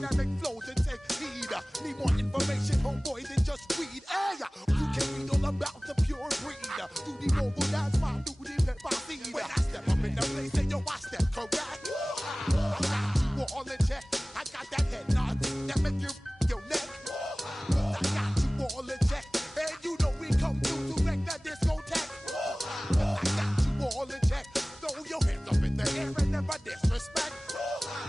dynamic flows and take heed. Need more information, homeboy, than just read. Hey, you can read all about the pure breed. Do the noble, that's my duty, let my seed. When I step up in the place, and yo, I step correct. I got you all in check. I got that head nod that make you your neck. I got you all in check. And you know we come through to wreck that discotheque. I got you all in check. Throw your hands up in the air and never disrespect.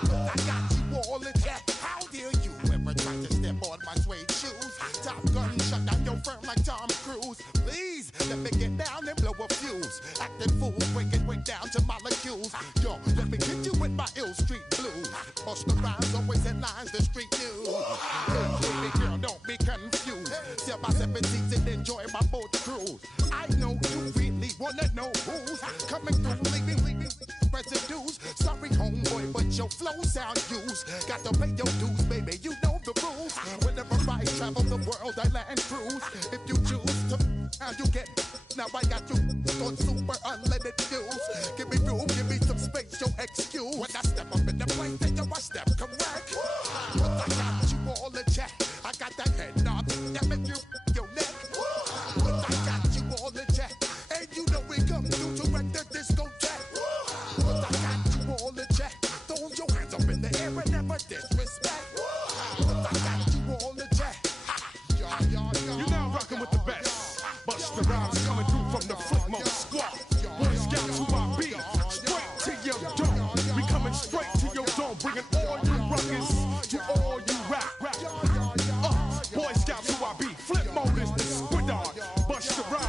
I got you all in check. How dare you ever try to step on my suede shoes? Top Gun shut down your firm like Tom Cruise. Please let me get down and blow a fuse. Acting fool, breaking way down to molecules. Yo, let me hit you with my ill street blues. Bust the rhymes, always in lines, the street news. Hey, baby girl, don't be confused. Sell my 17s and enjoy my boat cruise. I know you really wanna know who's coming through, leaving residues. Sorry, homeboy, but your flow sound used. Got to pay your dues, baby, you know the rules. Whenever I travel the world, I land cruise. If you choose to, how you get. Now I got you on super unlimited views. Give me room, give me some space, your excuse. When I step up in the place, then yo, I step correct. But I got you all in check. I got that head nod that make you your neck. But I got you all in check. And you know we come through to wreck the discotheque. But I got you all in check. Throw your hands up in the air and never disrespect. But I got you all in check. You're now rocking with the best. Busta Rhymes coming through from the footmost squad. Boy Scouts who I be. Straight to your dome. We coming straight to your dome. Bringing all you ruckus to all you rap. Boy Scouts who I be. Flip mode is the squid on. Busta Rhymes.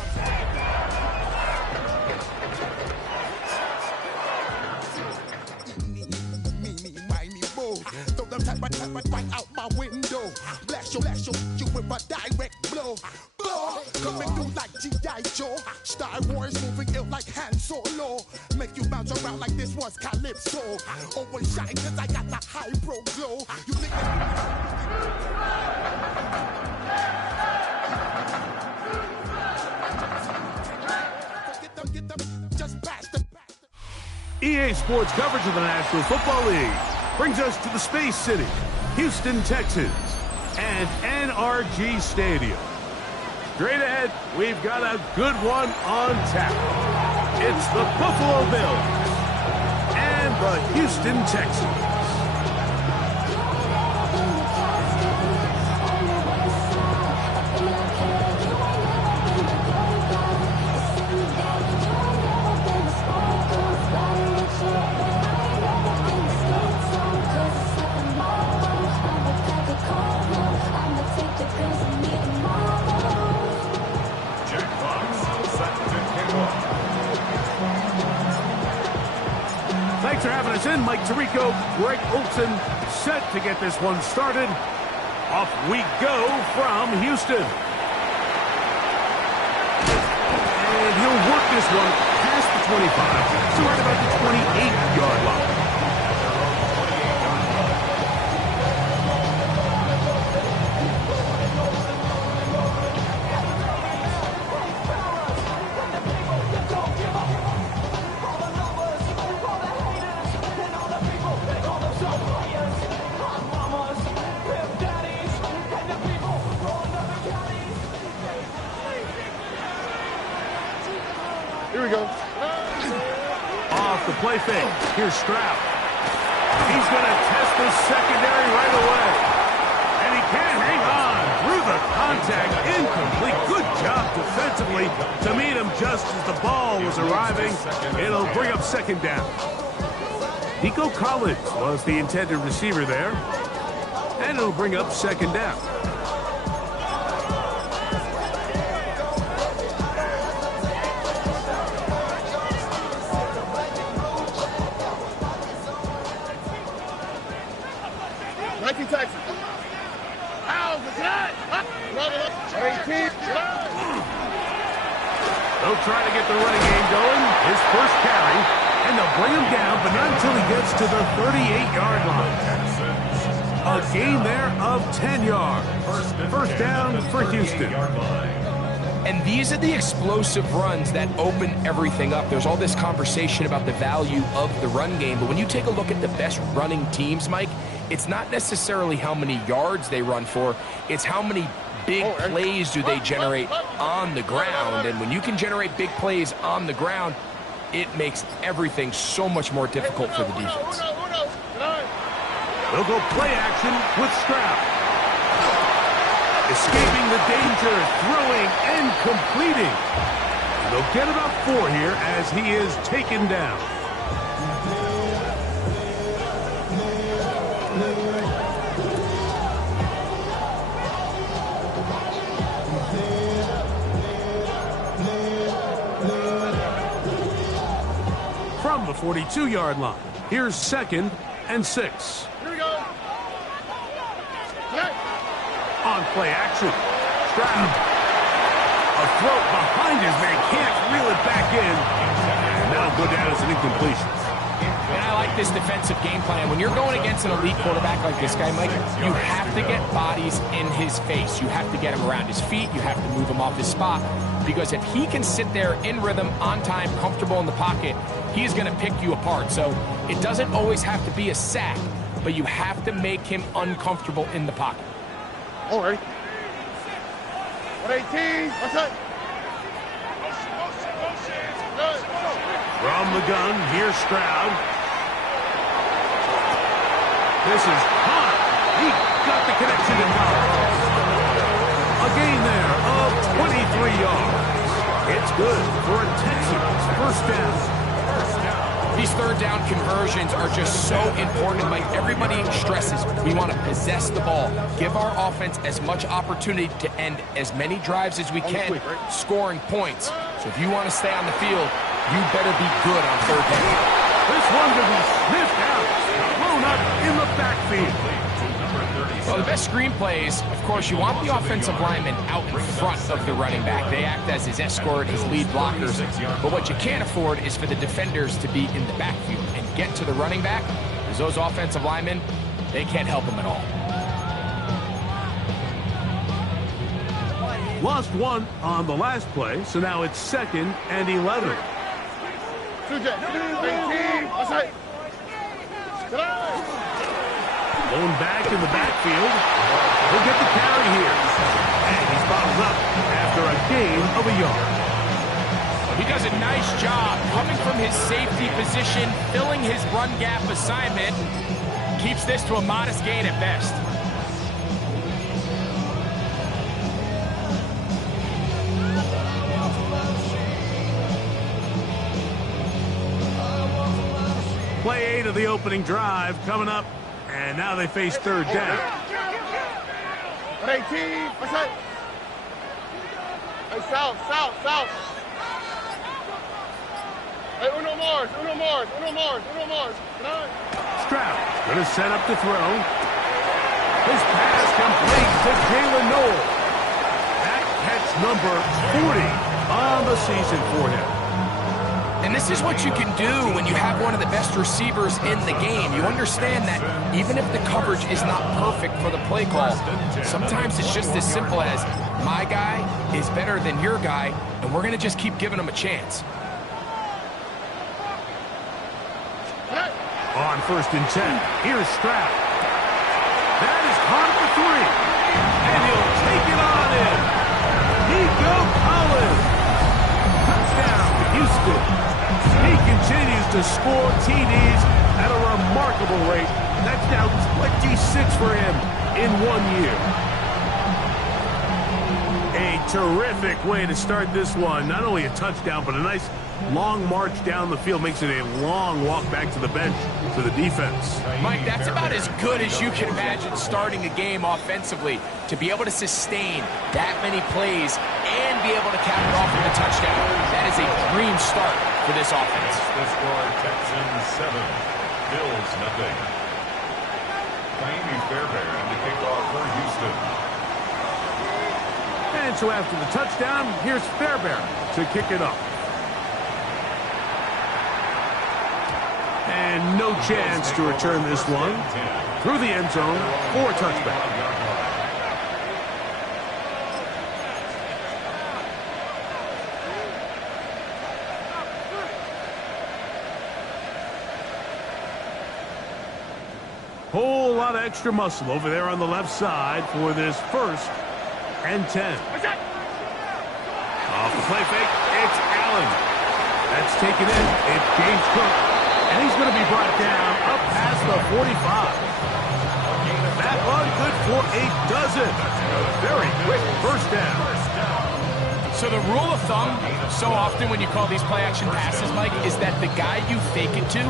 Throw them type right out my window. Blast you with a direct blow. Coming through like G.I. Joe. Star Wars moving ill like Han Solo. Make you bounce around like this was Calypso. Always shine cause I got the high pro glow. You think get them, just pass them. EA Sports coverage of the National Football League brings us to the Space City, Houston, Texas, and NRG Stadium. Straight ahead, we've got a good one on tap. It's the Buffalo Bills and the Houston Texans. Thanks for having us in. Mike Tirico, Greg Olson, set to get this one started. Off we go from Houston. And he'll work this one past the 25 to right about the 28-yard line. Here we go. Off the play fake. Here's Stroud. He's going to test the secondary right away. And he can't hang on through the contact. Incomplete. Good job defensively to meet him just as the ball was arriving. It'll bring up second down. Nico Collins was the intended receiver there. And it'll bring up second down. Texans. How's the guy? They'll try to get the running game going. His first carry, and they'll bring him down, but not until he gets to the 38-yard line. A gain there of 10 yards. First down for Houston. And these are the explosive runs that open everything up. There's all this conversation about the value of the run game, but when you take a look at the best running teams, Mike, it's not necessarily how many yards they run for, it's how many big plays do they generate on the ground. And when you can generate big plays on the ground, it makes everything so much more difficult for the defense. They'll go play action with Stroud. Escaping the danger, throwing and completing. They'll get about 4 here as he is taken down. From the 42-yard line, here's 2nd and 6. Here we go. On play action, Stroud. A throw behind his man, can't reel it back in. And that'll go down as an incompletion. And I like this defensive game plan. When you're going against an elite quarterback like this guy, Mike, you have to get bodies in his face. You have to get him around his feet. You have to move him off his spot. Because if he can sit there in rhythm, on time, comfortable in the pocket, he's going to pick you apart. So it doesn't always have to be a sack, but you have to make him uncomfortable in the pocket. All right. 118. What's that? From the gun, here's Stroud. This is hot. He got the connection to power. A gain there of 23 yards. It's good for a Texans first down. These third down conversions are just so important. Like everybody stresses, we want to possess the ball, give our offense as much opportunity to end as many drives as we can, scoring points. So if you want to stay on the field, you better be good on third down. This one will be sniffed out, thrown up in the backfield. Well, the best screen plays, of course, you want the offensive lineman out in front of the running back. They act as his escort, his lead blockers. But what you can't afford is for the defenders to be in the backfield and get to the running back, because those offensive linemen, they can't help him at all. Lost one on the last play, so now it's 2nd and 11. 18. What's that? Blown back in the backfield. He'll get the carry here. And he's bottled up after a gain of a yard. He does a nice job coming from his safety position, filling his run gap assignment. Keeps this to a modest gain at best. Play 8 of the opening drive coming up. And now they face third down. 118. What's that? Hey, south. Hey, uno more. Stroud going to set up to throw. His pass complete to Jalen Noel. That catch number 40 on the season for him. And this is what you can do when you have one of the best receivers in the game. You understand that even if the coverage is not perfect for the play call, sometimes it's just as simple as my guy is better than your guy, and we're going to just keep giving him a chance. On 1st and 10, here's Stroud. That is caught at the 3, and he'll take it on in. Nico Collins. Touchdown, Houston. He continues to score TDs at a remarkable rate. That's now 26 for him in 1 year. A terrific way to start this one. Not only a touchdown, but a nice long march down the field. Makes it a long walk back to the bench for the defense. Mike, that's about as good as you can imagine starting a game offensively. To be able to sustain that many plays and be able to cap it off with a touchdown. That is a dream start for this offense. The score, Texans 7, Bills 0. Miami Fairbairn to kick off for Houston. And so after the touchdown, here's Fairbairn to kick it up. And no chance to return this one through the end zone for a touchback. Whole lot of extra muscle over there on the left side for this 1st and 10. Off the play fake, it's Allen. That's taken in. It's James Cook. And he's going to be brought down up past the 45. That run good for a dozen. A very quick first down. So the rule of thumb, so often when you call these play-action passes, Mike, is that the guy you fake it to,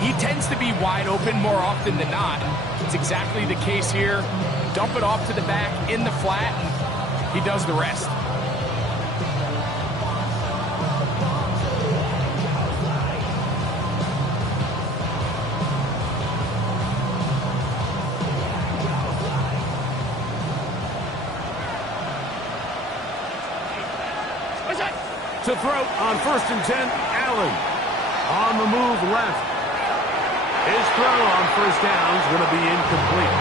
he tends to be wide open more often than not. It's exactly the case here. Dump it off to the back in the flat, and he does the rest. To throw on 1st and 10, Allen. On the move left. His throw on 1st down is going to be incomplete.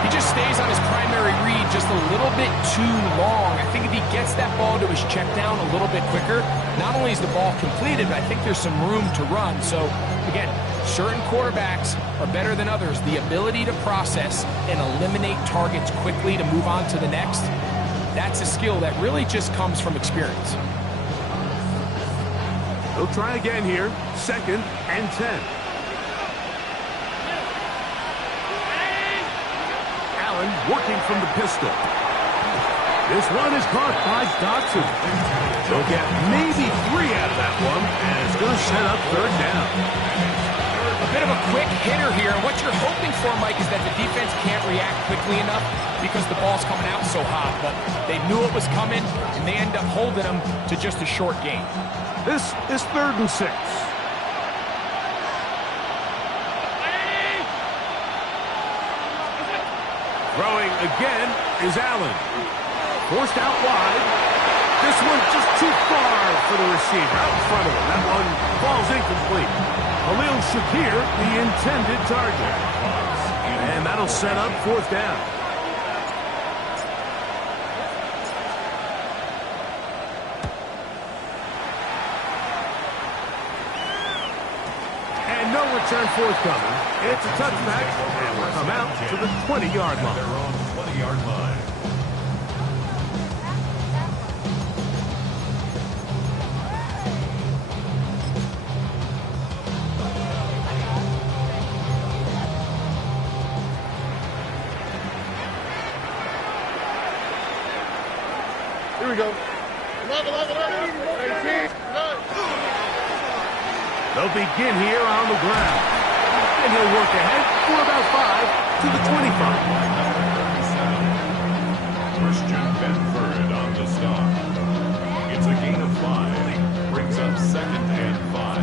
He just stays on his primary read just a little bit too long. I think if he gets that ball to his check down a little bit quicker, not only is the ball completed, but I think there's some room to run. So, again, certain quarterbacks are better than others. The ability to process and eliminate targets quickly to move on to the next, that's a skill that really just comes from experience. They'll try again here. 2nd and 10. Allen working from the pistol. This one is caught by Dotson. They'll get maybe 3 out of that one, and it's going to set up 3rd down. A bit of a quick hitter here. What you're hoping for, Mike, is that the defense can't react quickly enough because the ball's coming out so hot. But they knew it was coming, and they end up holding them to just a short gain. This is 3rd and 6. Throwing again is Allen. Forced out wide. This one just too far for the receiver. Out in front of him. That one falls incomplete. Khalil Shakir, the intended target. And that'll set up 4th down. And no return forthcoming. It's a touchback, and we'll come out to the 20-yard line. Their own 20-yard line. Here we go. They'll begin here on the ground. And he'll work ahead for about 5 to the 25. Christian Benford on the stop. It's a gain of 5. Brings up 2nd and 5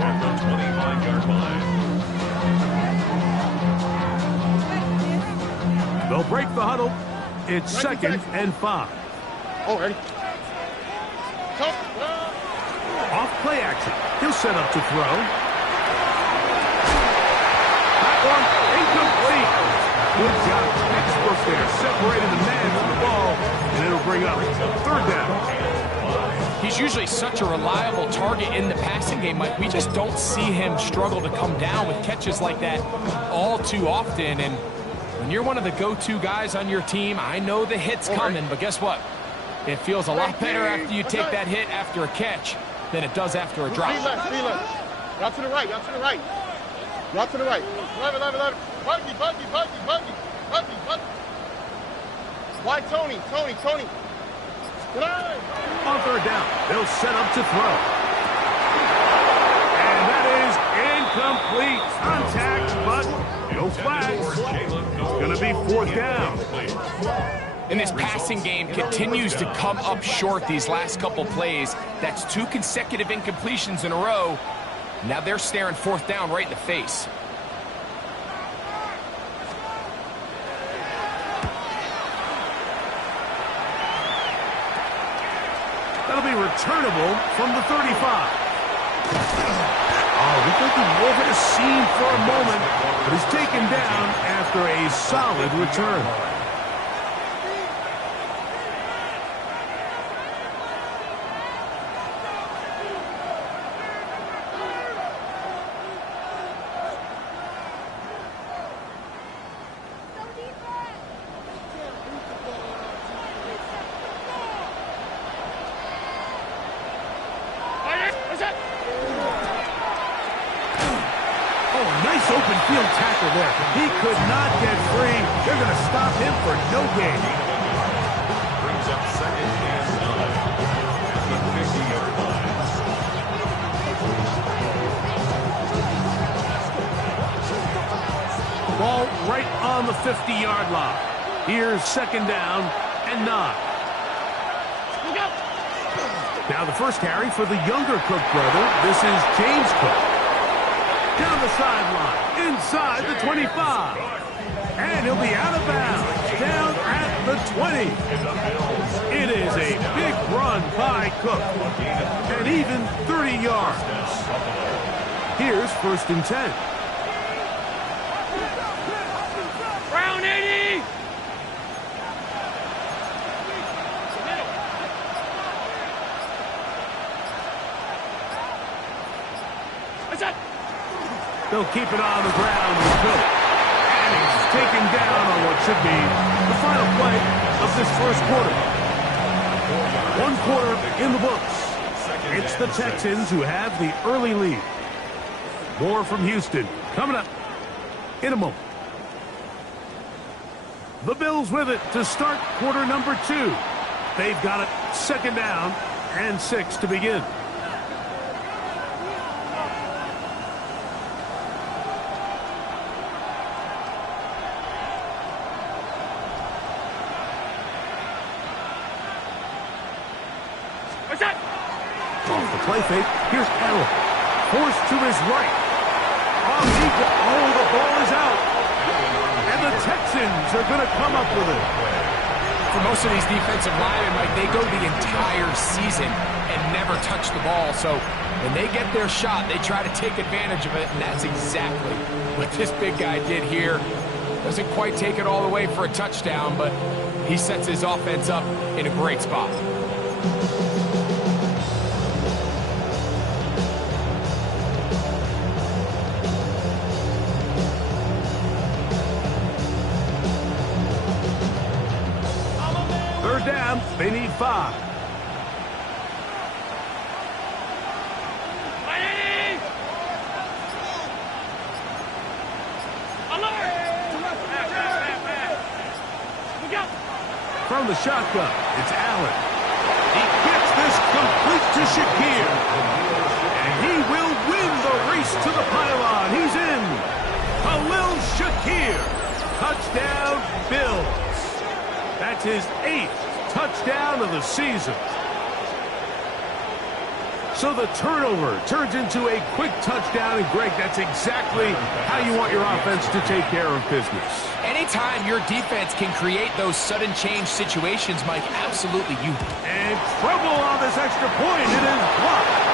at the 25-yard line. They'll break the huddle. It's 2nd and 5. Oh, ready? Off play action. He'll set up to throw. That one incomplete. Good job. Textbook there. Separated the man from the ball. And it'll bring up 3rd down. He's usually such a reliable target in the passing game, Mike. We just don't see him struggle to come down with catches like that all too often. And when you're one of the go-to guys on your team, I know the hit's coming, but guess what? It feels a lot better after you take that hit after a catch than it does after a drop. Out to the right, out to the right. Out to the right. Love it. Buggy. Why Tony? Get on. On 3rd down, they'll set up to throw. And that is incomplete. Contact, but no flags. It's going to be 4th down. And this passing game continues to come up short these last couple plays. That's 2 consecutive incompletions in a row. Now they're staring 4th down right in the face. That'll be returnable from the 35. Oh, we think he over the seam for a moment, but he's taken down after a solid return. Nice open field tackle there. He could not get free. They're going to stop him for no gain. Brings up second and 9 at the 50-yard line. Ball right on the 50-yard line. Here's second down and 9. Now the first carry for the younger Cook brother. This is James Cook. Down the sideline, inside the 25. And he'll be out of bounds, down at the 20. It is a big run by Cook. And even 30 yards. Here's first and 10. Round 80! They'll keep it on the ground with Cook. And he's taken down on what should be the final play of this first quarter. 1 quarter in the books. It's the Texans who have the early lead. More from Houston coming up in a moment. The Bills with it to start quarter number 2. They've got it second down and 6 to begin. Off the play fake, here's Allen. Forced to his right. The ball is out. And the Texans are going to come up with it. For most of these defensive linemen, Mike, they go the entire season and never touch the ball. So when they get their shot, they try to take advantage of it, and that's exactly what this big guy did here. Doesn't quite take it all the way for a touchdown, but he sets his offense up in a great spot. Third down, they need 5. From the shotgun, it's Allen. He gets this complete to Shakir. And he will win the race to the pylon. He's in. Khalil Shakir. Touchdown, Bills. That's his 8th touchdown of the season. So the turnover turns into a quick touchdown. And Greg, that's exactly how you want your offense to take care of business. Anytime your defense can create those sudden change situations, Mike, absolutely you. And trouble on this extra point. It is blocked.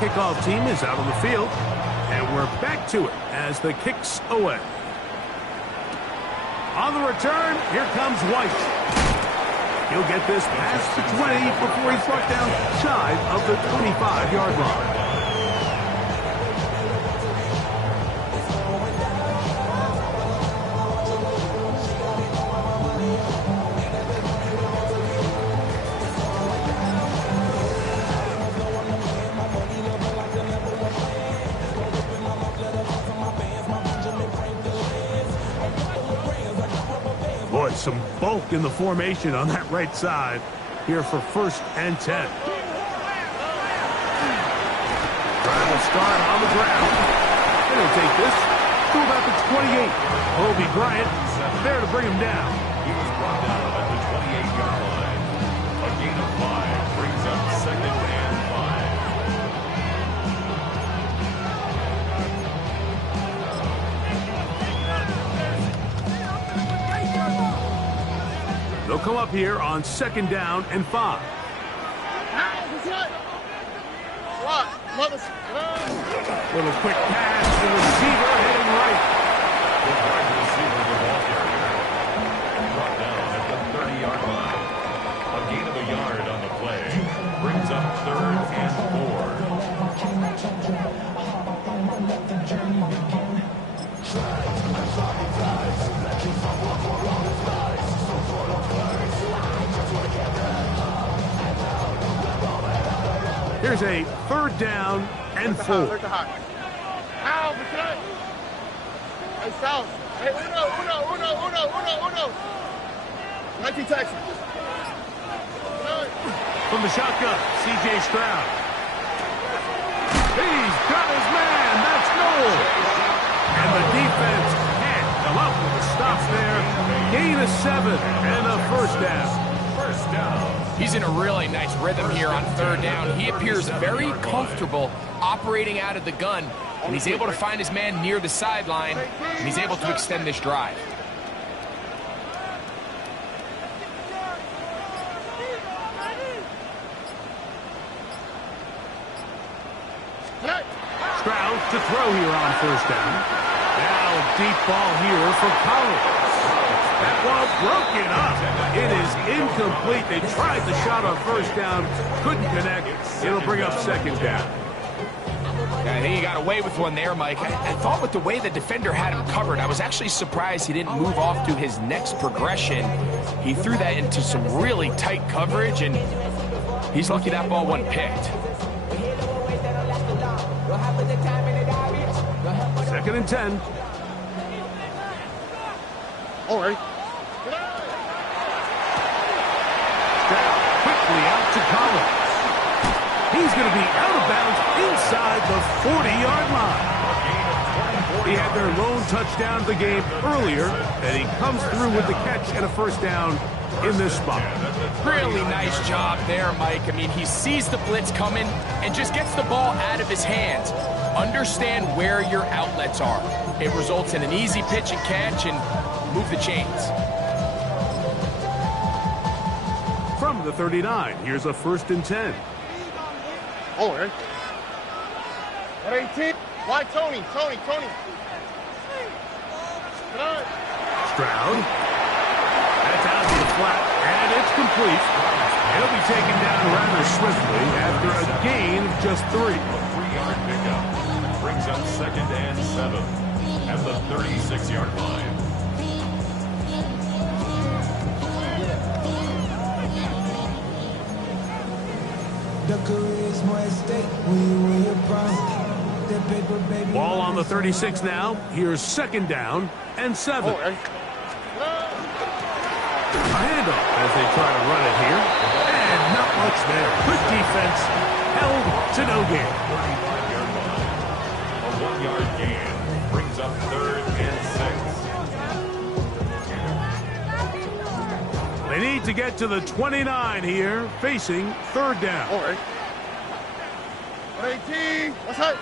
Kickoff team is out on the field, and we're back to it as the kick's away. On the return, here comes White. He'll get this past the 20 before he's brought down shy of the 25-yard line. Some bulk in the formation on that right side here for first and 10. Trying to start on the ground. And he'll take this to about the 28. Kobe Bryant there to bring him down. He was brought down at the 28-yard line. A gain of 5 brings up second and 5. They'll come up here on second down and 5. Little quick pass to the receiver heading right. The wide receiver, the ball carrier. Here's a 3rd down and 4. Ow, hey, South. Hey, uno. 19 Texans. From the shotgun, C.J. Stroud. He's got his man. That's goal. And the defense can't come up with a stop there. Gain of 7 and a 1st down. First down. He's in a really nice rhythm here on 3rd down. He appears very comfortable operating out of the gun, and he's able to find his man near the sideline, and he's able to extend this drive. Stroud to throw here on 1st down. Now deep ball here for Collins. That ball broken up. It is incomplete. They tried the shot on 1st down. Couldn't connect. It'll bring up 2nd down. I think he got away with one there, Mike. I thought with the way the defender had him covered, I was actually surprised he didn't move off to his next progression. He threw that into some really tight coverage, and he's lucky that ball wasn't picked. 2nd and 10. All right. Stroud quickly out to Collins. He's going to be out of bounds inside the 40-yard line. He had their lone touchdown of the game earlier, and he comes through with the catch and a 1st down in this spot. Really nice job there, Mike. I mean, he sees the blitz coming and just gets the ball out of his hands. Understand where your outlets are. It results in an easy pitch and catch and move the chains. From the 39, here's a 1st and 10. All right. 18. Why Tony? Stroud. That's out to the flat, and it's complete. He'll be taken down rather swiftly after a gain of just 3. 3-yard pickup brings up 2nd and 7 at the 36-yard line. Ball on the 36 now. Here's 2nd down and 7. A handoff as they try to run it here. And not much there. Good defense. Held to no gain. 35-yard line. A 1-yard gain brings up 3rd and 6. They need to get to the 29 here, facing 3rd down. All right. 18. What's that?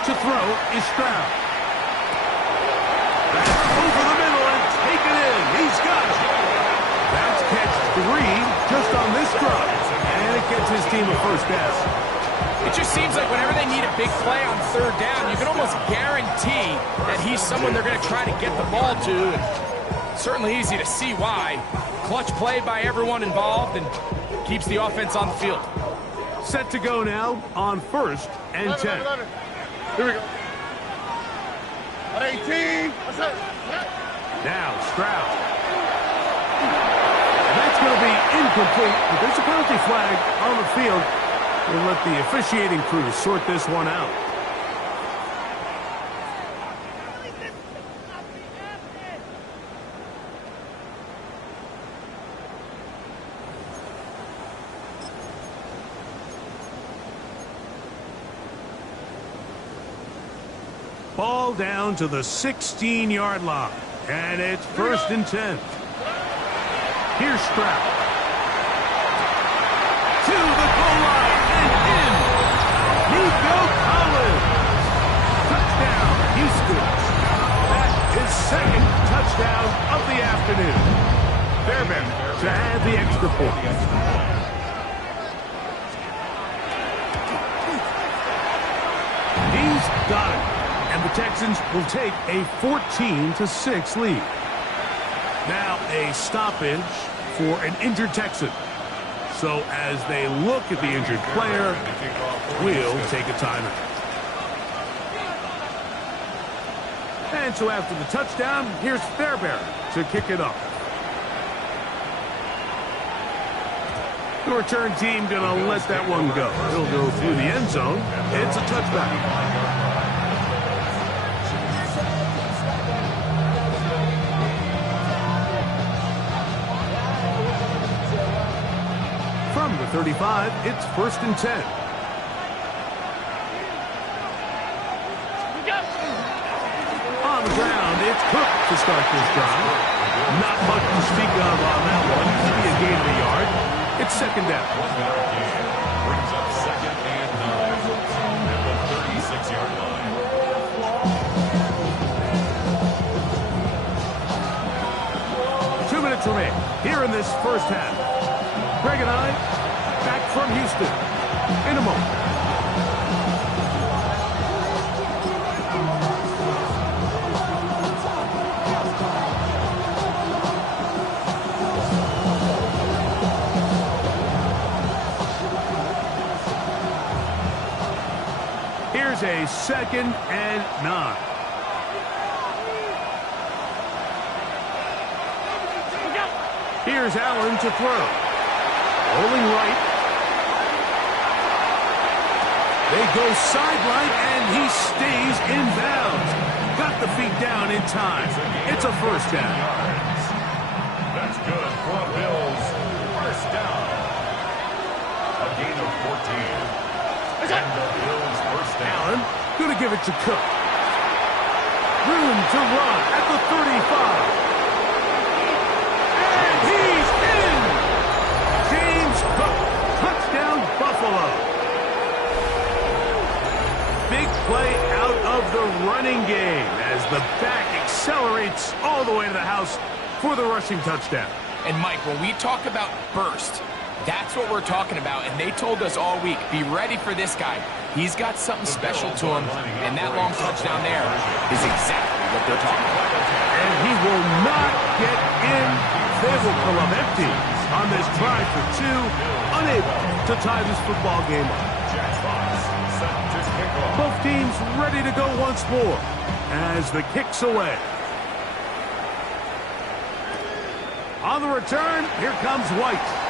To throw is Stroud. That's over the middle and taken in. He's got it. That's catch 3 just on this drive. And it gets his team a 1st down. It just seems like whenever they need a big play on 3rd down, you can almost guarantee that he's someone they're going to try to get the ball to. And certainly easy to see why. Clutch play by everyone involved and keeps the offense on the field. Set to go now on 1st and 10. Here we go. 18. What's that? Now Stroud. And that's going to be incomplete, but there's a penalty flag on the field. We'll let the officiating crew sort this one out. Ball down to the 16-yard line, and it's 1st and 10. Here's Stroud. To the goal line and in. Nico Collins. Touchdown, Houston. That is 2nd touchdown of the afternoon. Fairbairn to add the extra point. He's got it. And the Texans will take a 14-6 lead. Now a stoppage for an injured Texan. So as they look at the injured player, we'll take a timeout. And so after the touchdown, here's Fairbairn to kick it off. The return team gonna let that one go. He'll go through the end zone. It's a touchback. From the 35, it's 1st and 10. On the ground, it's Cook to start this drive. Not much to speak of on that one. Maybe a gain of a yard. It's 2nd down. Brings up 2nd and 9 at the 36-yard line. Two minutes remain here in this first half. Greg and I back from Houston in a moment. Here's a 2nd and 9. Here's Allen to throw. Rolling right. They go sideline, and he stays in bounds. Got the feet down in time. It's a 1st down. That's good for the Bills. 1st down. A gain of 14. And the Bills 1st down. Allen going to give it to Cook. Room to run at the 35. And he's in! James Cook, touchdown Buffalo. Big play out of the running game as the back accelerates all the way to the house for the rushing touchdown. And Mike, when we talk about burst, that's what we're talking about, and they told us all week, be ready for this guy. He's got something special to him, and that long touchdown there is exactly what they're talking about. And he will not get in. They will pull up empty on this try for 2, unable to tie this football game up. Both teams ready to go once more as the kick's away. On the return, here comes White.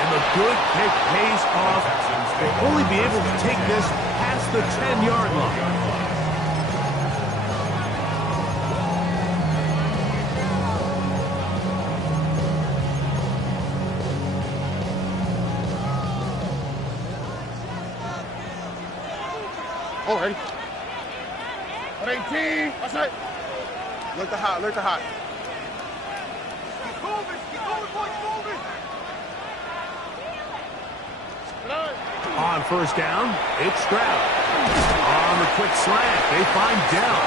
And the good kick pays off. They'll only be able to take this past the 10-yard line. Alrighty. 118. That's it. Look to hot. Look to hot. Keep moving. Keep moving, boys. Moving. On 1st down, it's Stroud. On the quick slant, they find Dell.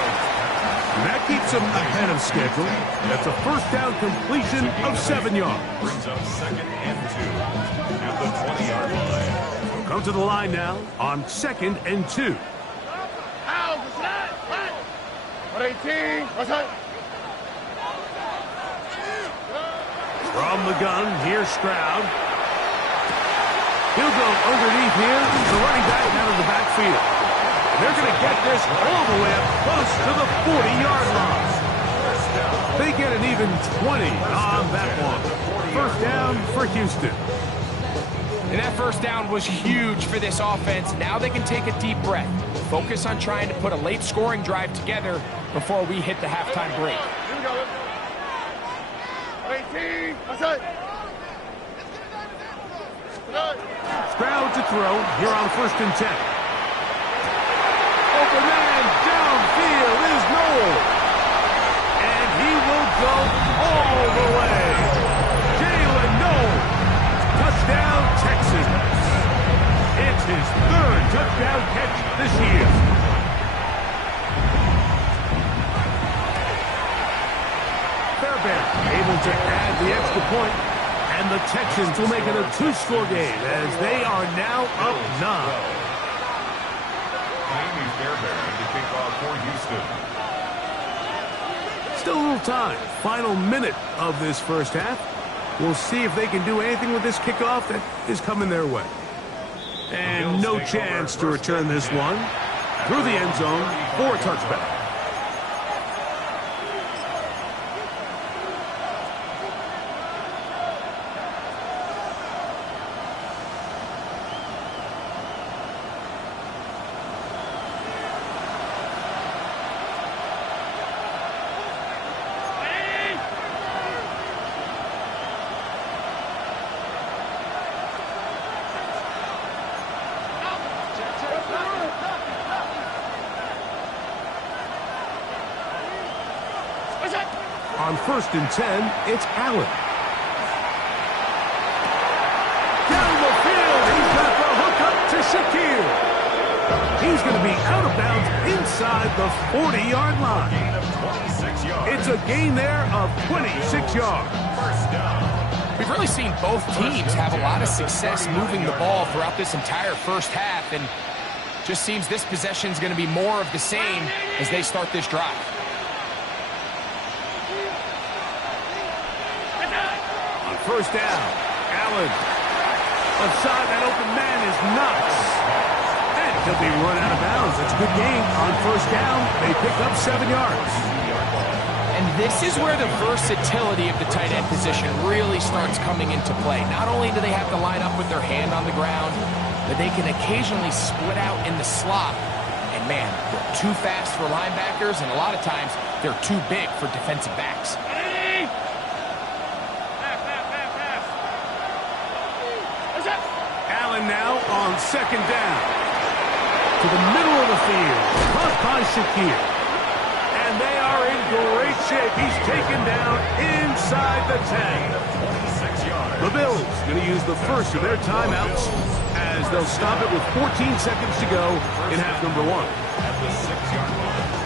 That keeps them ahead of schedule. That's a 1st down completion of 7 yards. Brings up 2nd and 2 at the 20-yard line. Come to the line now on 2nd and 2. 118. What's that? From the gun, here's Stroud. He'll go underneath here. The running back out of the backfield. And they're going to get this all the way up close to the 40-yard line. They get an even 20 on that one. 1st down for Houston. And that 1st down was huge for this offense. Now they can take a deep breath. Focus on trying to put a late scoring drive together before we hit the halftime break. Here we go. 18. What's that? Stroud to throw here on 1st and 10. Open man downfield is Noel. And he will go all the way. Jalen Noel. Touchdown, Texans. It's his 3rd touchdown catch this year. Fairbairn able to add the extra point, and the Texans will make it a 2-score game as they are now up 9. Amy Fairbairn to kick off for Houston. Still a little time. Final minute of this 1st half. We'll see if they can do anything with this kickoff that is coming their way. And no chance to return this one through the end zone for a touchback. On 1st and 10, it's Allen. Down the field, he's got the hook up to Shakir. He's going to be out of bounds inside the 40-yard line. Gain of 26 yards. It's a gain there of 26 yards. First down. We've really seen both teams have a lot of success moving the ball throughout this entire first half, and just seems this possession is going to be more of the same as they start this drive. First down, Allen. Offside, that open man is Knox. And he'll be run out of bounds. That's a good gain. On first down, they pick up 7 yards. And this is where the versatility of the tight end position really starts coming into play. Not only do they have to line up with their hand on the ground, but they can occasionally split out in the slot. And man, they're too fast for linebackers, and a lot of times they're too big for defensive backs. Now on 2nd down. To the middle of the field. Caught by Shakir. And they are in great shape. He's taken down inside the 10. 26 yards. The Bills going to use the first of their timeouts as they'll stop it with 14 seconds to go in half number 1. At the 6-yard line.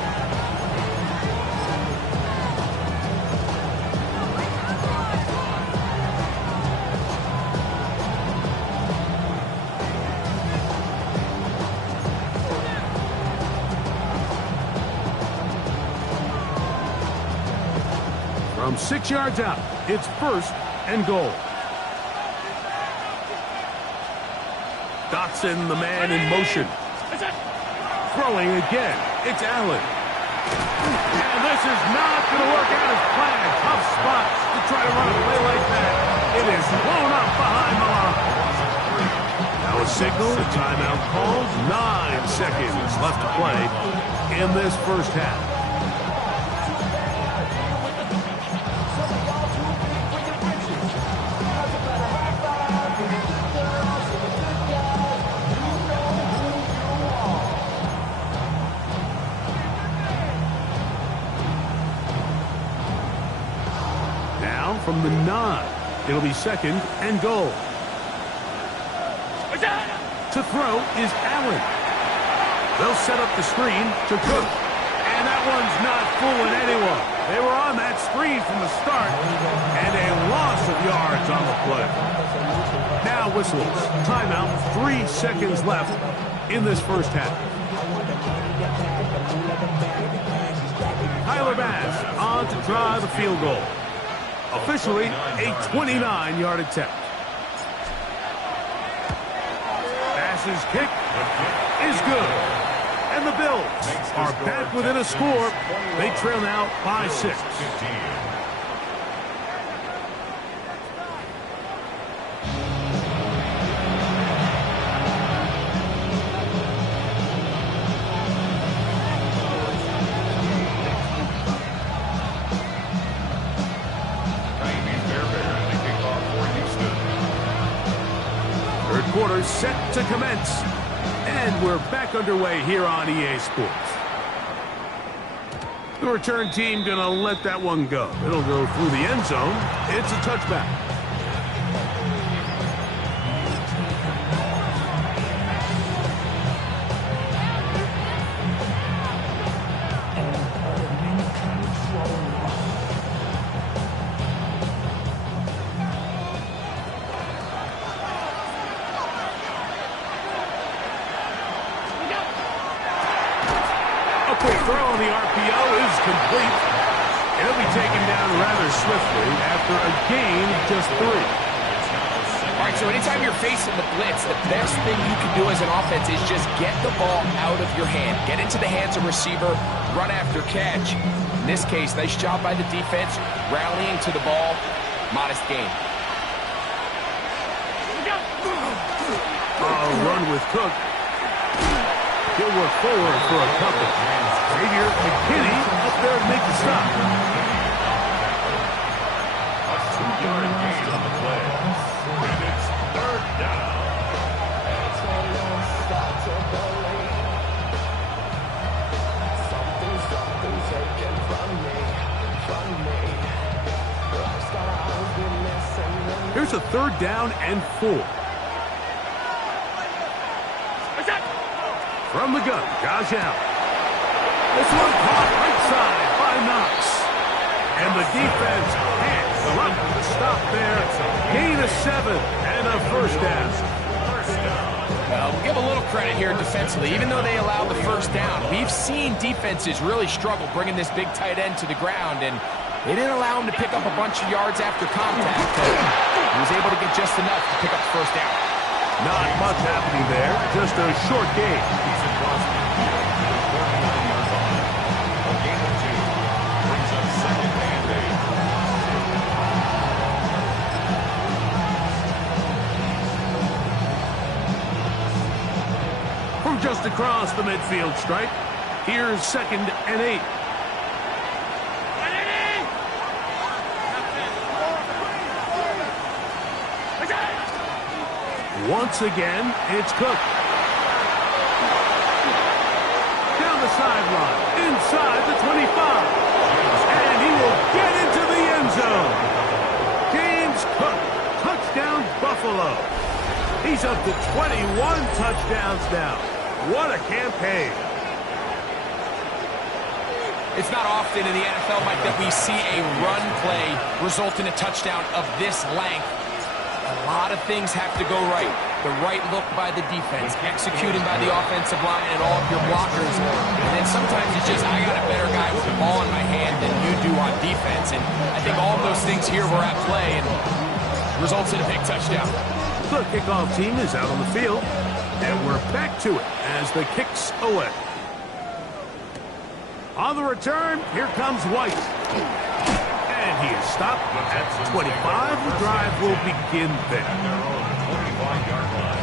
From 6 yards out, it's 1st and goal. Dotson, the man in motion. Throwing again, it's Allen. And this is not going to work out as planned. Tough spot to try to run a play like that. It is blown up behind the line. Now a signal, a timeout called. 9 seconds left to play in this first half. From the 9, it'll be 2nd and goal. To throw is Allen. They'll set up the screen to Cook. And that one's not fooling anyone. They were on that screen from the start. And a loss of yards on the play. Now whistles. Timeout. 3 seconds left in this first half. Tyler Bass on to try the field goal. Officially a 29-yard attempt. Bass's kick is good. And the Bills are back within a score. They trail now by 6. Quarter set to commence, and we're back underway here on EA Sports. The return team gonna let that one go. It'll go through the end zone. It's a touchback. Throw on the RPO is complete. It'll be taken down rather swiftly after a gain of just 3. right, so anytime you're facing the blitz, the best thing you can do as an offense is just get the ball out of your hand. Get into the hands of receiver, run after catch. In this case, nice job by the defense, rallying to the ball. Modest gain. Run with Cook. He'll work forward for a couple. Xavier McKinney up there to make the stop. A 2-yard gain on the play. And it's third down. Here's a 3rd down and 4. From the gun, Josh Allen. This one caught right side by Knox. And the defense can't run the stop there. Gain of 7 and a 1st down. Well, we'll give a little credit here defensively. Even though they allowed the 1st down, we've seen defenses really struggle bringing this big tight end to the ground, and they didn't allow him to pick up a bunch of yards after contact. He was able to get just enough to pick up the 1st down. Not much happening there, just a short game. He's across the field to the 49-yard line. A gain of 2 brings up 2nd and 8. From just across the midfield stripe, here's 2nd and 8. Once again, it's Cook. Down the sideline, inside the 25. And he will get into the end zone. James Cook, touchdown Buffalo. He's up to 21 touchdowns now. What a campaign. It's not often in the NFL, Mike, that we see a run play result in a touchdown of this length. A lot of things have to go right. The right look by the defense, executing by the offensive line and all of your blockers. And then sometimes it's just, I got a better guy with the ball in my hand than you do on defense. And I think all of those things here were at play and results in a big touchdown. The kickoff team is out on the field, and we're back to it as the kick's away. On the return, here comes White. And he is stopped at 25. The drive will begin there. At their own 25-yard line.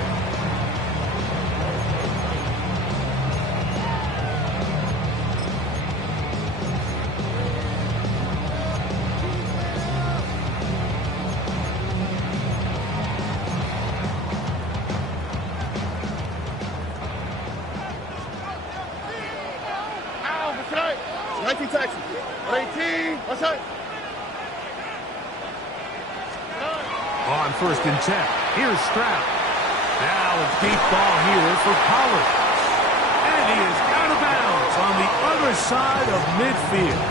Texans. 18. What's that? On 1st and 10, here's Stroud. Now a deep ball here for Pollard. And he is out of bounds on the other side of midfield.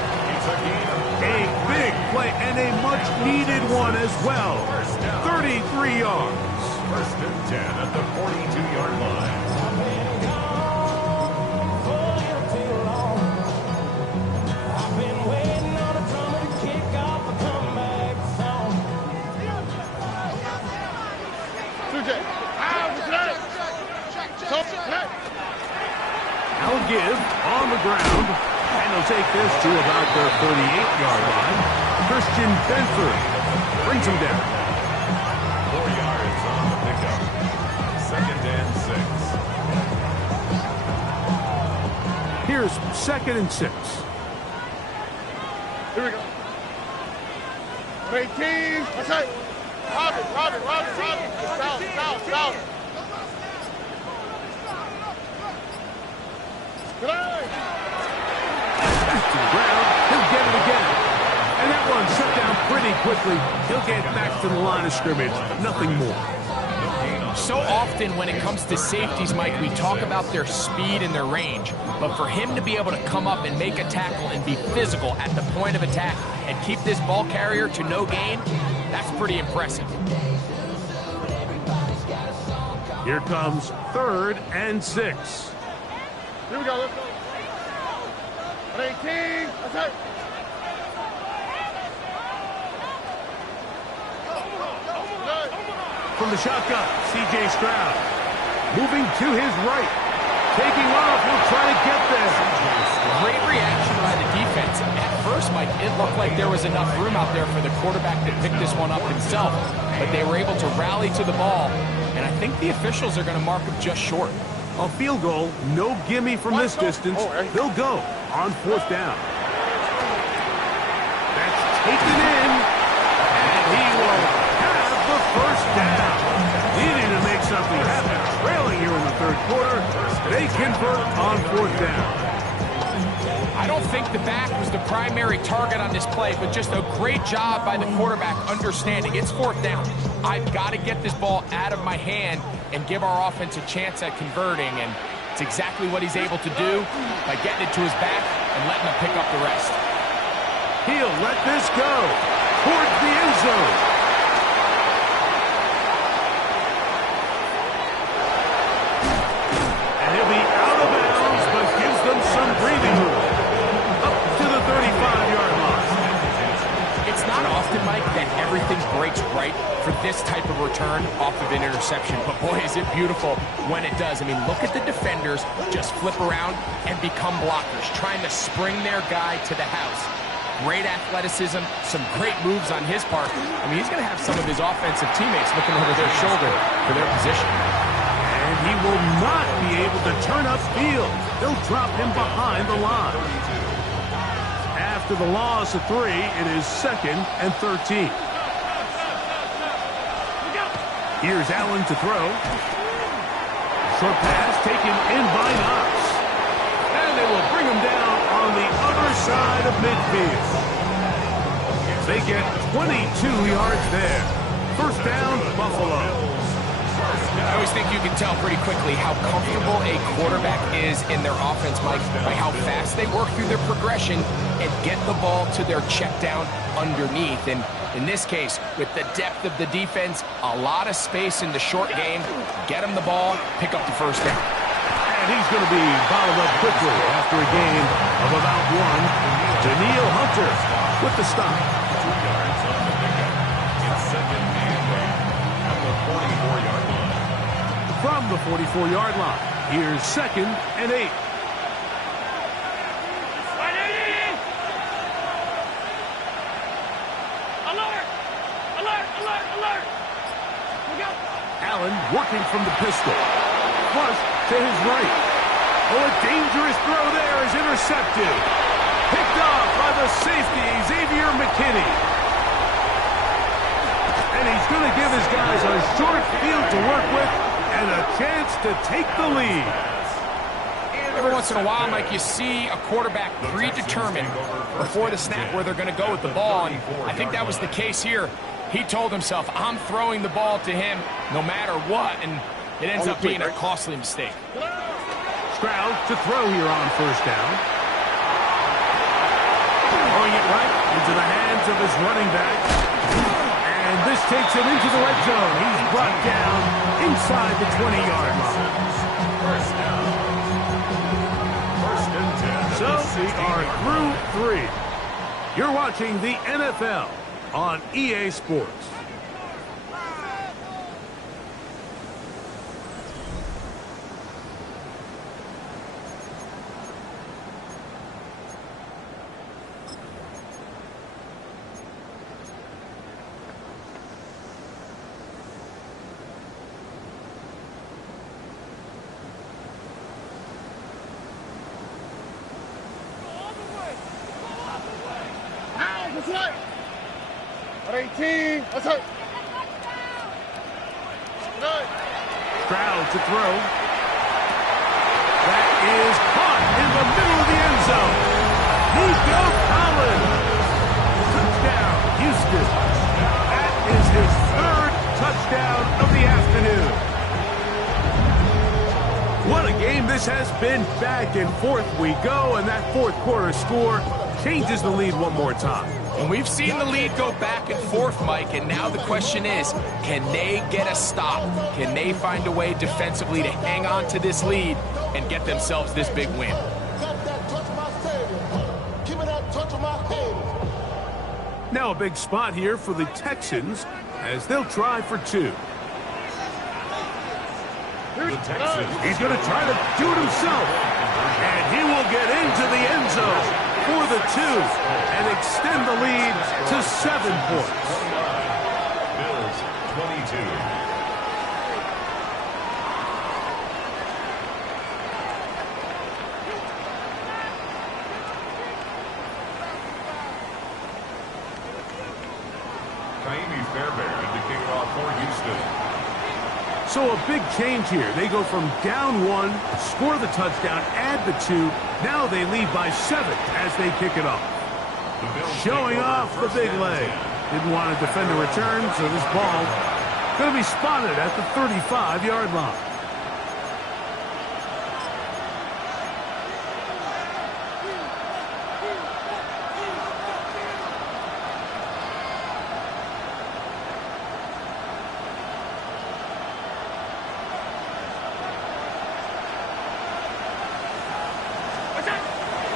A big play and a much-needed one as well. 33 yards. 1st and 10 at the 42-yard line. Now give on the ground, and they'll take this to about their 38-yard line. Christian Benford brings him down. 4 yards on the pickup. 2nd and 6. Here's 2nd and 6. Here we go. 18. What's that? Robert. Down. Back to the ground. He'll get it again. And that one shut down pretty quickly. He'll get back to the line of scrimmage. Nothing more. So often when it comes to safeties, Mike, we talk about their speed and their range. But for him to be able to come up and make a tackle and be physical at the point of attack and keep this ball carrier to no gain, that's pretty impressive. Here comes 3rd and 6. Here we go. Let's go. 18. What's that? from the shotgun. C.J. Stroud moving to his right. Taking off, he'll try to get there. Great reaction by the defense. At first, Mike, it looked like there was enough room out there for the quarterback to pick this one up himself, but they were able to rally to the ball, and I think the officials are going to mark him just short. A field goal, no gimme from this distance. They'll go on 4th down. That's taken in, and he will have the first down. Needing to make something happen, trailing here in the 3rd quarter. They convert on 4th down. I don't think the back was the primary target on this play, but just a great job by the quarterback understanding it's 4th down. I've got to get this ball out of my hand and give our offense a chance at converting, and it's exactly what he's able to do by getting it to his back and letting him pick up the rest. He'll let this go towards the end zone. And he'll be out of bounds, but gives them some breathing room. Up to the 35-yard line. It's not often, Mike, that everything breaks right for this type of return off of an interception, but boy, is it beautiful when it does. I mean, look at the defenders just flip around and become blockers, trying to spring their guy to the house. Great athleticism, some great moves on his part. I mean, he's going to have some of his offensive teammates looking over their shoulder for their position. And he will not be able to turn upfield. They'll drop him behind the line. After the loss of 3, it is 2nd and 13. Here's Allen to throw. Short pass taken in by Knox. And they will bring him down on the other side of midfield. They get 22 yards there. 1st down, Buffalo. I always think you can tell pretty quickly how comfortable a quarterback is in their offense, Mike, by how fast they work through their progression and get the ball to their check down underneath. And in this case, with the depth of the defense, a lot of space in the short game, get him the ball, pick up the 1st down. And he's going to be bottled up quickly after a gain of about 1. Daniil Hunter with the stop. 2 yards on the pickup. It's 2nd and 8 at the 44-yard line. From the 44-yard line, here's 2nd and 8. Alert! Alert! Alert! Alert! Allen working from the pistol. Flush to his right. Oh, a dangerous throw there is intercepted. Picked off by the safety, Xavier McKinney. And he's going to give his guys a short field to work with and a chance to take the lead. Every once in a while, Mike, you see a quarterback predetermined before the snap where they're going to go with the ball, and I think that was the case here. He told himself, I'm throwing the ball to him no matter what, and it ends up being a costly mistake. Stroud to throw here on 1st down. Throwing it right into the hands of his running back. And this takes him into the red zone. He's brought down inside the 20-yard line. 1st down. 1st and 10. So we are through 3. You're watching the NFL on EA Sports. Let's hit! At 18, let's hit! Stroud to throw. That is caught in the middle of the end zone. Nico Collins. Touchdown, Houston. That is his 3rd touchdown of the afternoon. What a game this has been. Back and forth we go, and that 4th quarter score changes the lead one more time. And we've seen the lead go back and forth, Mike, and now the question is, can they get a stop? Can they find a way defensively to hang on to this lead and get themselves this big win? Now a big spot here for the Texans as they'll try for 2. The Texans. He's going to try to do it himself. And he will get into the end zone for the 2 and extend the lead to 7 points. Bills 22. So a big change here. They go from down 1, score the touchdown, add the 2. Now they lead by 7 as they kick it off. Showing off the big leg. Didn't want to defend a return, so this ball going to be spotted at the 35-yard line.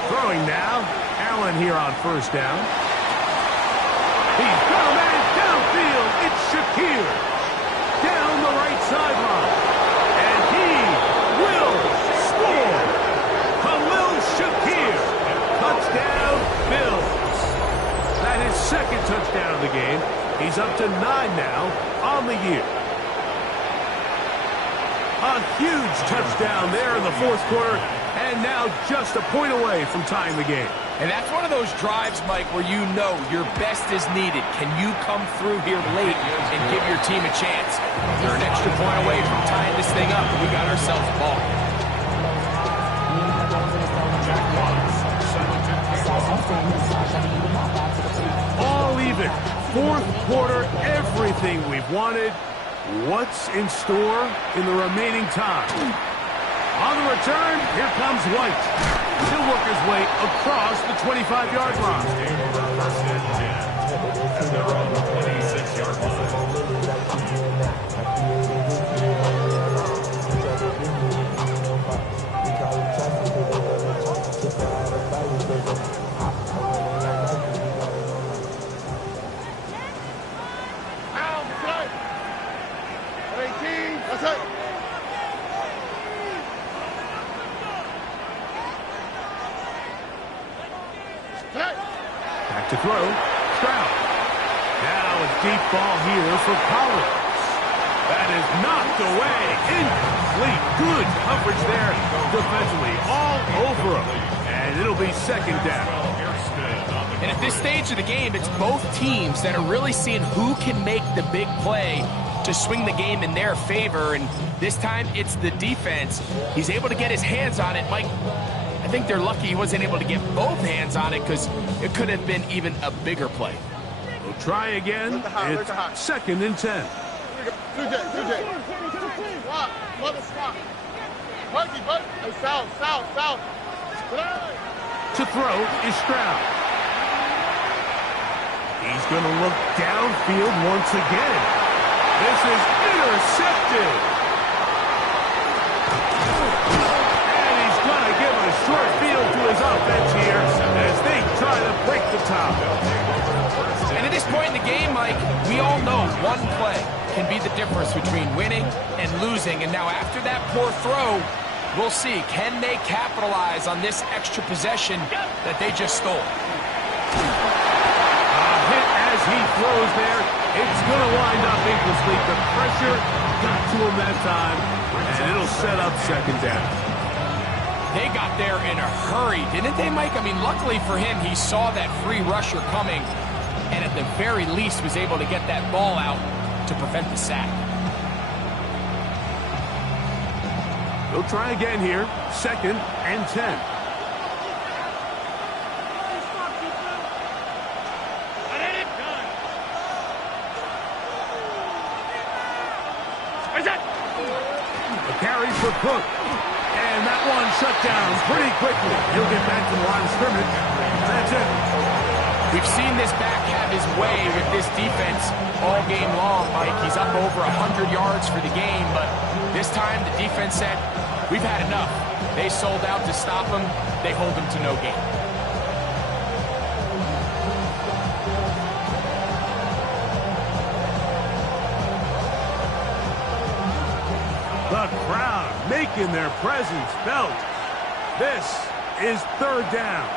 Throwing now, Allen here on first down. He's got a man downfield. It's Shakir down the right sideline. And he will score. Khalil Shakir. Touchdown, Bills. That is second touchdown of the game. He's up to 9 now on the year. A huge touchdown there in the fourth quarter. And now just a point away from tying the game. And that's one of those drives, Mike, where you know your best is needed. Can you come through here late and give your team a chance? They're an extra point away from tying this thing up, and we got ourselves a ball. All even. Fourth quarter, everything we've wanted. What's in store in the remaining time? On the return, here comes White. He'll work his way across the 25-yard line. And they're on the 26-yard Back to throw. Stroud. Now a deep ball here for Collins. That is knocked away. Incomplete. Good coverage there defensively. All over him. And it'll be second down. And at this stage of the game, it's both teams that are really seeing who can make the big play to swing the game in their favor. And this time, it's the defense. He's able to get his hands on it. Mike, I think they're lucky he wasn't able to get both hands on it because it could have been even a bigger play. We'll try again. It's second and 10. To throw is Stroud. He's going to look downfield once again. This is intercepted. And he's going to give a short field to his offense here as they try to break the top. And at this point in the game, Mike, we all know one play can be the difference between winning and losing. And now after that poor throw, we'll see, can they capitalize on this extra possession that they just stole? A hit as he throws there. It's going to wind up incomplete. The pressure got to him that time, and it'll set up second down. They got there in a hurry, didn't they, Mike? I mean, luckily for him, he saw that free rusher coming, and at the very least was able to get that ball out to prevent the sack. They'll try again here. Second and 10. A carry for Cook. And that one shut down pretty quickly. He'll get back to the line of scrimmage. That's it. We've seen this back have his way with this defense all game long, Mike. He's up over 100 yards for the game, but this time the defense said, we've had enough. They sold out to stop him. They hold him to no gain. The crowd making their presence felt. This is third down.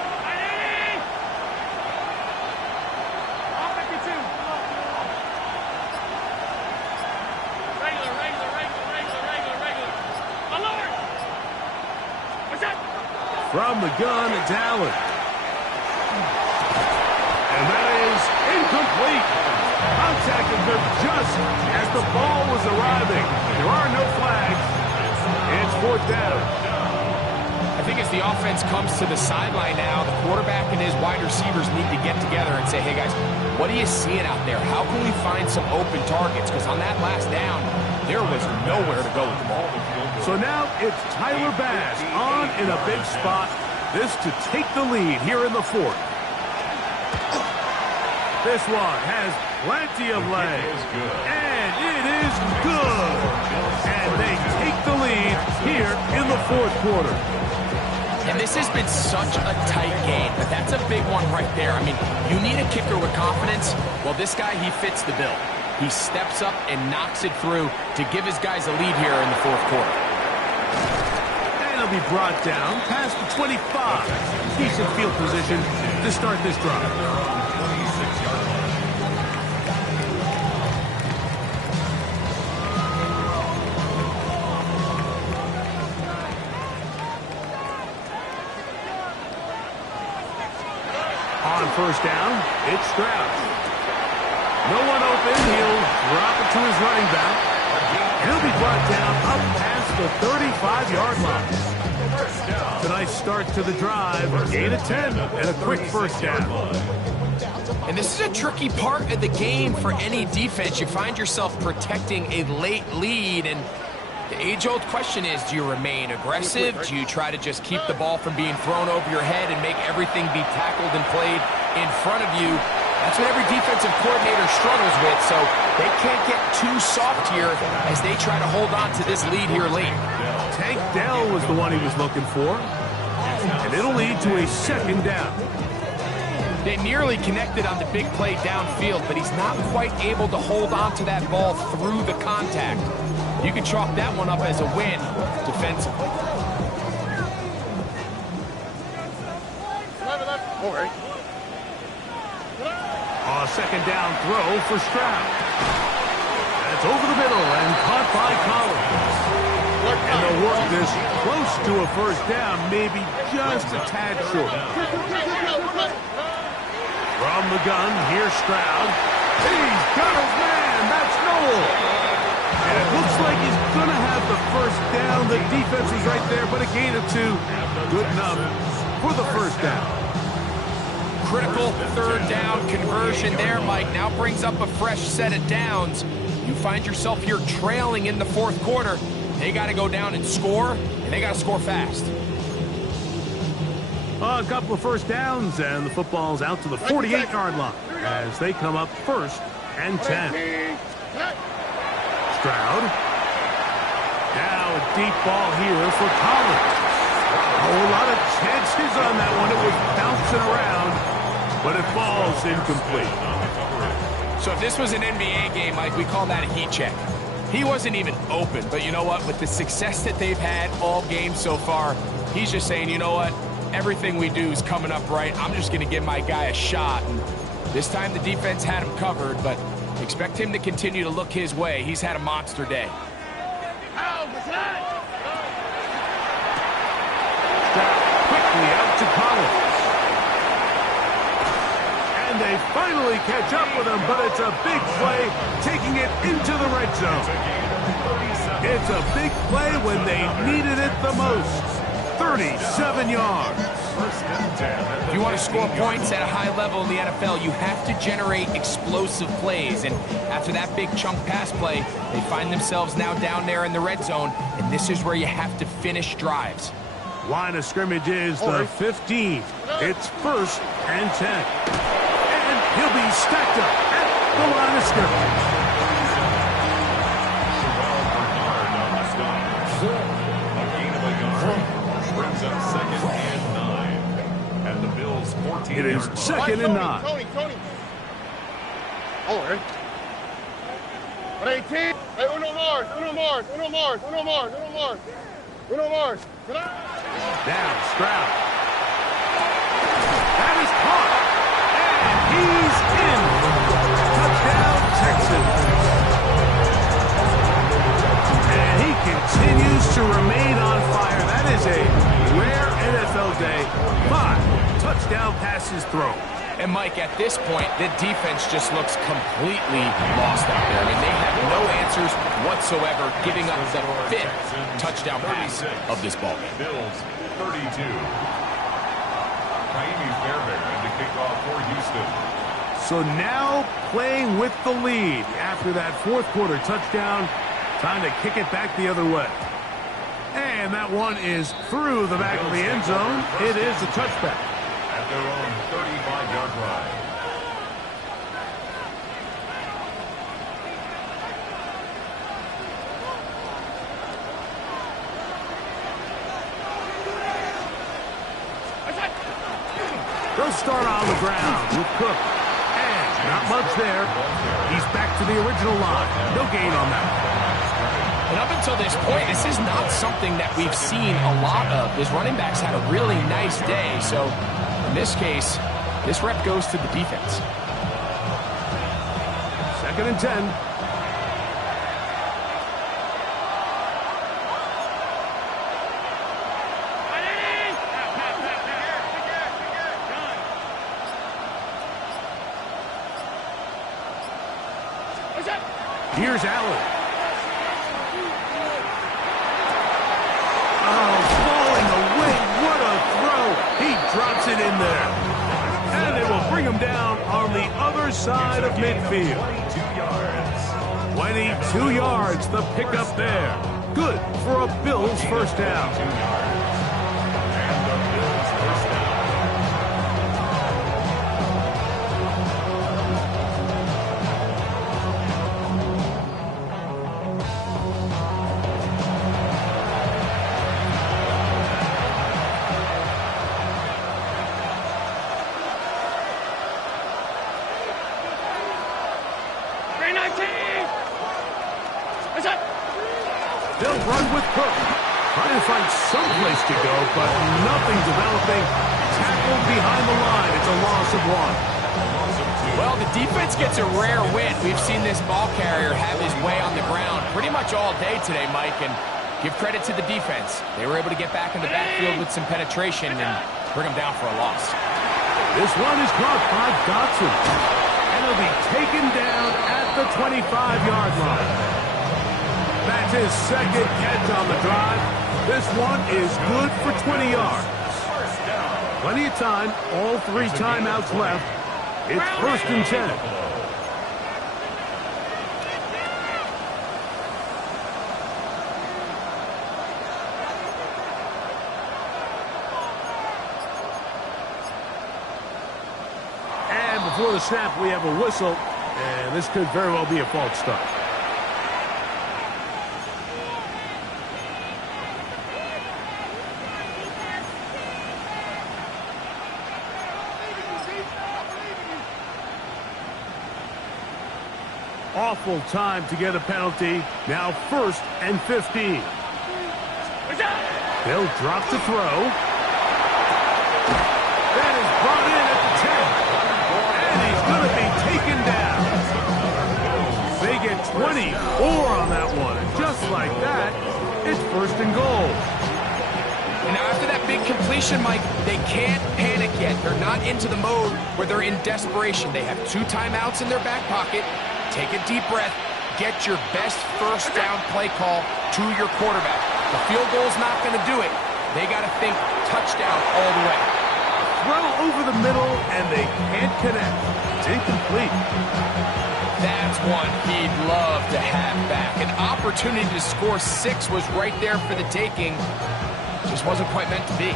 From the gun, it's Allen. And that is incomplete. Contact occurred just as the ball was arriving. There are no flags. It's fourth down. I think as the offense comes to the sideline now, the quarterback and his wide receivers need to get together and say, hey, guys, what are you seeing out there? How can we find some open targets? Because on that last down, there was nowhere to go with the ball. So now it's Tyler Bass on in a big spot. This to take the lead here in the fourth. This one has plenty of legs. And it is good. And they take the lead here in the fourth quarter. And this has been such a tight game, but that's a big one right there. I mean, you need a kicker with confidence. Well, this guy, he fits the bill. He steps up and knocks it through to give his guys a lead here in the fourth quarter. And he'll be brought down past the 25. Decent field position to start this drive. On first down, it's Stroud. No one open. He'll drop it to his running back. He'll be brought down up past the 35-yard line. It's a nice start to the drive. Gain of 10 and a quick first down. And this is a tricky part of the game for any defense. You find yourself protecting a late lead, and the age-old question is, do you remain aggressive? Do you try to just keep the ball from being thrown over your head and make everything be tackled and played in front of you? That's what every defensive coordinator struggles with, so they can't get too soft here as they try to hold on to this lead here late. Tank Dell was the one he was looking for, and it'll lead to a second down. They nearly connected on the big play downfield, but he's not quite able to hold on to that ball through the contact. You can chalk that one up as a win defensively. Second down throw for Stroud. That's over the middle and caught by Collins. And they'll work this close to a first down, maybe just a tad short. From the gun, here's Stroud. He's got his man. That's Noel. And it looks like he's going to have the first down. The defense was right there, but a gain of 2. Good enough for the first down. Critical third down conversion there, Mike. Now brings up a fresh set of downs. You find yourself here trailing in the fourth quarter. They got to go down and score, and they got to score fast. A couple of first downs, and the football's out to the 48-yard line as they come up first and 10. Stroud. Now a deep ball here for Collins. A whole lot of chances on that one. It was bouncing around, but it falls incomplete. So if this was an NBA game, Mike, we call that a heat check. He wasn't even open, but you know what? With the success that they've had all game so far, he's just saying, you know what? Everything we do is coming up right. I'm just going to give my guy a shot. And this time the defense had him covered, but expect him to continue to look his way. He's had a monster day. Quickly out to Collins. And they finally catch up with him, but it's a big play, taking it into the red zone. It's a big play when they needed it the most. 37 yards. If you want to score points at a high level in the NFL, you have to generate explosive plays. And after that big chunk pass play, they find themselves now down there in the red zone, and this is where you have to finish drives. Line of scrimmage is the 15. It's first and 10. And he'll be stacked up at the line of scrimmage. A gain of a yard brings up second and 9. And the Bills 14. It is second and 9. Tony. Over. 18. Hey, uno Mars. Uno Mars. Down, Stroud. That is caught. And he's in. Touchdown, Texans. And he continues to remain on fire. That is a rare NFL day. 5 touchdown passes thrown. And, Mike, at this point, the defense just looks completely lost out there. I mean, they have no answers whatsoever, giving up the 5th touchdown pass of this ball game. Bills 32. Raimi Fairbairn to kick off for Houston. So now playing with the lead after that fourth quarter touchdown. Time to kick it back the other way. And that one is through the back of the end zone. It is a touchback. At their own 35-yard line. They'll start on the ground with Cook. And not much there. He's back to the original line. No gain on that. And up until this point, this is not something that we've seen a lot of. His running backs had a really nice day. So in this case, this rep goes to the defense. 2nd and 10. Here's Allen. Oh, falling away. What a throw. He drops it in there. And they will bring him down on the other side of midfield. 22 yards, the pickup there. Good for a Bills first down. They'll run with Cook. Trying to find some place to go, but nothing developing. Tackled behind the line. It's a loss of 1. Well, the defense gets a rare win. We've seen this ball carrier have his way on the ground pretty much all day today, Mike, and give credit to the defense. They were able to get back in the backfield with some penetration and bring them down for a loss. This one is caught by Dotson. And it'll be taken down at the 25-yard line. That's his 2nd catch on the drive. This one is good for 20 yards. Plenty of time. All 3 timeouts left. It's 1st and 10. And before the snap, we have a whistle. And this could very well be a false start. Awful time to get a penalty. Now 1st and 15. They'll drop the throw. That is brought in at the 10. And he's going to be taken down. They get 24 on that one. And just like that, it's 1st and goal. And now after that big completion, Mike, they can't panic yet. They're not into the mode where they're in desperation. They have 2 timeouts in their back pocket. Take a deep breath. Get your best first down play call to your quarterback. The field goal's not going to do it. They got to think touchdown all the way. Throw over the middle, and they can't connect. It's incomplete. That's one he'd love to have back. An opportunity to score 6 was right there for the taking. Just wasn't quite meant to be.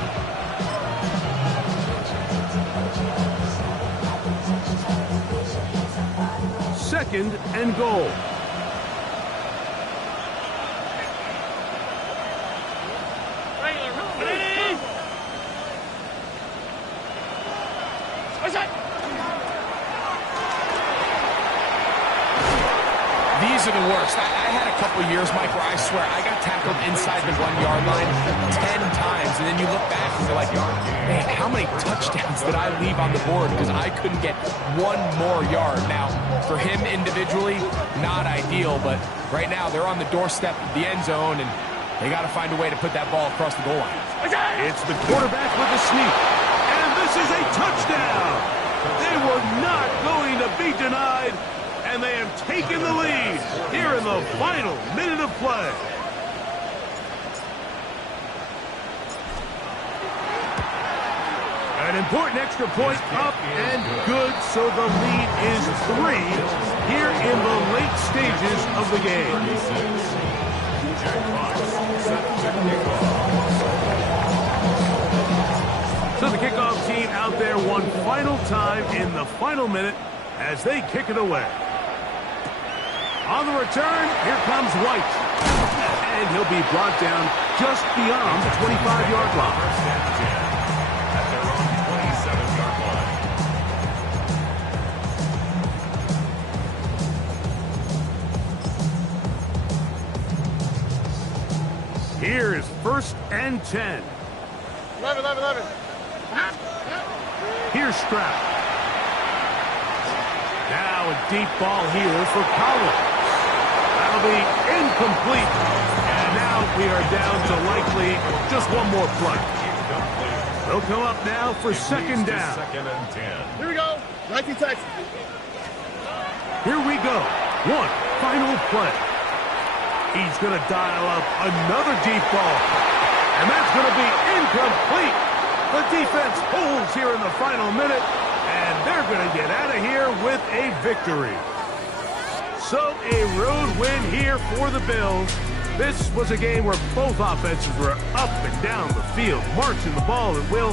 Second and goal. The these are the worst. I had a couple years, Mike, where I swear I got tackled inside the 1-yard line 10 times, and then you look back and you're like, man, how many touchdowns did I leave on the board because I couldn't get one more yard? Now, for him individually, not ideal, but right now they're on the doorstep of the end zone, and they got to find a way to put that ball across the goal line. It's the quarterback with the sneak, and this is a touchdown. They were not going to be denied, and they have taken the lead here in the final minute of play. An important extra point up and good, so the lead is 3 here in the late stages of the game. So the kickoff team out there one final time in the final minute as they kick it away. On the return, here comes White. And he'll be brought down just beyond the 25-yard line. Here is 1st and 10. 11. Here's Stroud. Now a deep ball here for Collins. That'll be incomplete. And now we are down to likely just one more play. They'll come up now for 2nd down. 2nd and 10. Here we go. 19 Texans. Here we go. One final play. He's going to dial up another deep ball. And that's going to be incomplete. The defense holds here in the final minute, and they're going to get out of here with a victory. So a road win here for the Bills. This was a game where both offenses were up and down the field, marching the ball at will.